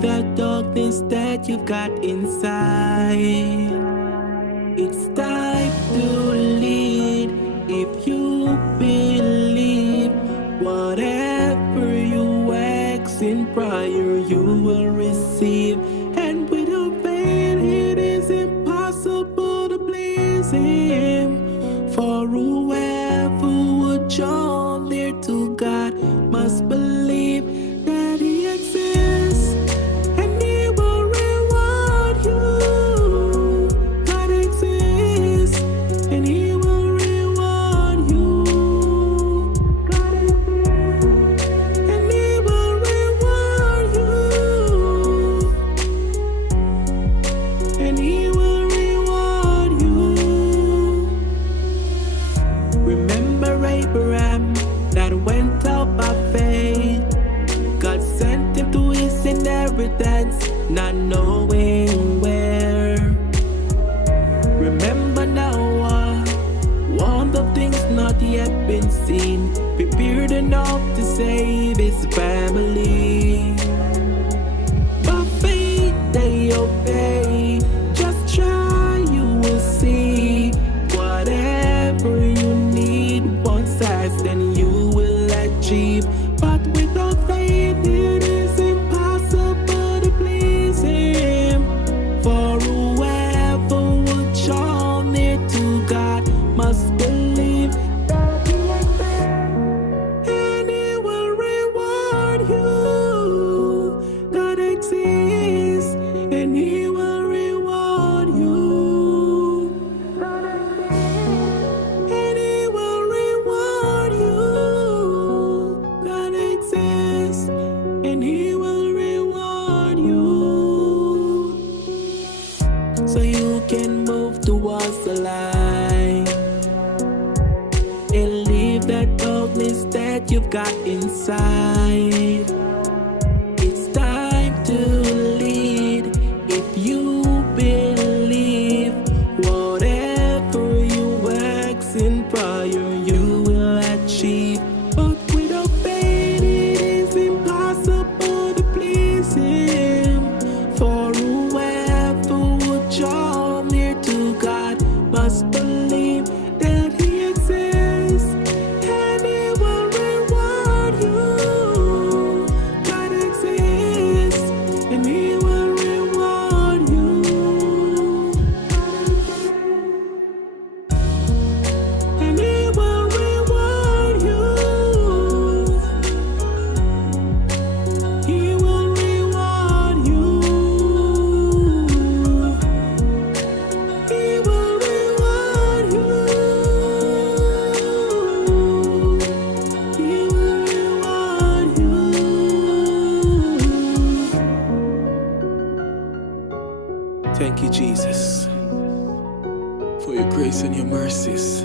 leave that darkness that you've got inside. It's time to lead. If you believe, whatever you ask in prayer, you will receive. And without faith, it is impossible to please Him. For whoever would draw near to God must believe that He exists, and He will reward you. God exists, and He will reward you. God exists, and He will reward you. And He will reward you. Remember Abraham that went out by faith. God sent him to his inheritance, not knowing where. Remember Noah, warned of things not yet been seen, prepared enough to save his family. By faith they obey. Just try, you will see. Whatever you need, once asked, then you will achieve. But without faith, it is impossible to please Him. For whoever would draw near to God must believe that He exists, and He will reward you. God exists, and He will reward you. God exists, and He will reward you. God exists, and He will reward you. So you can move towards the light and leave that darkness that you've got inside. It's time to lead. If you believe, whatever you ask in prayer, you will achieve. But without faith, it is impossible to please Him. For whoever would draw near to God must believe that He exists, and He will reward you. God exists, and He will reward you. And He will reward you. He will reward you. He will reward you. He will reward you. Thank you, Jesus, for your grace and your mercies.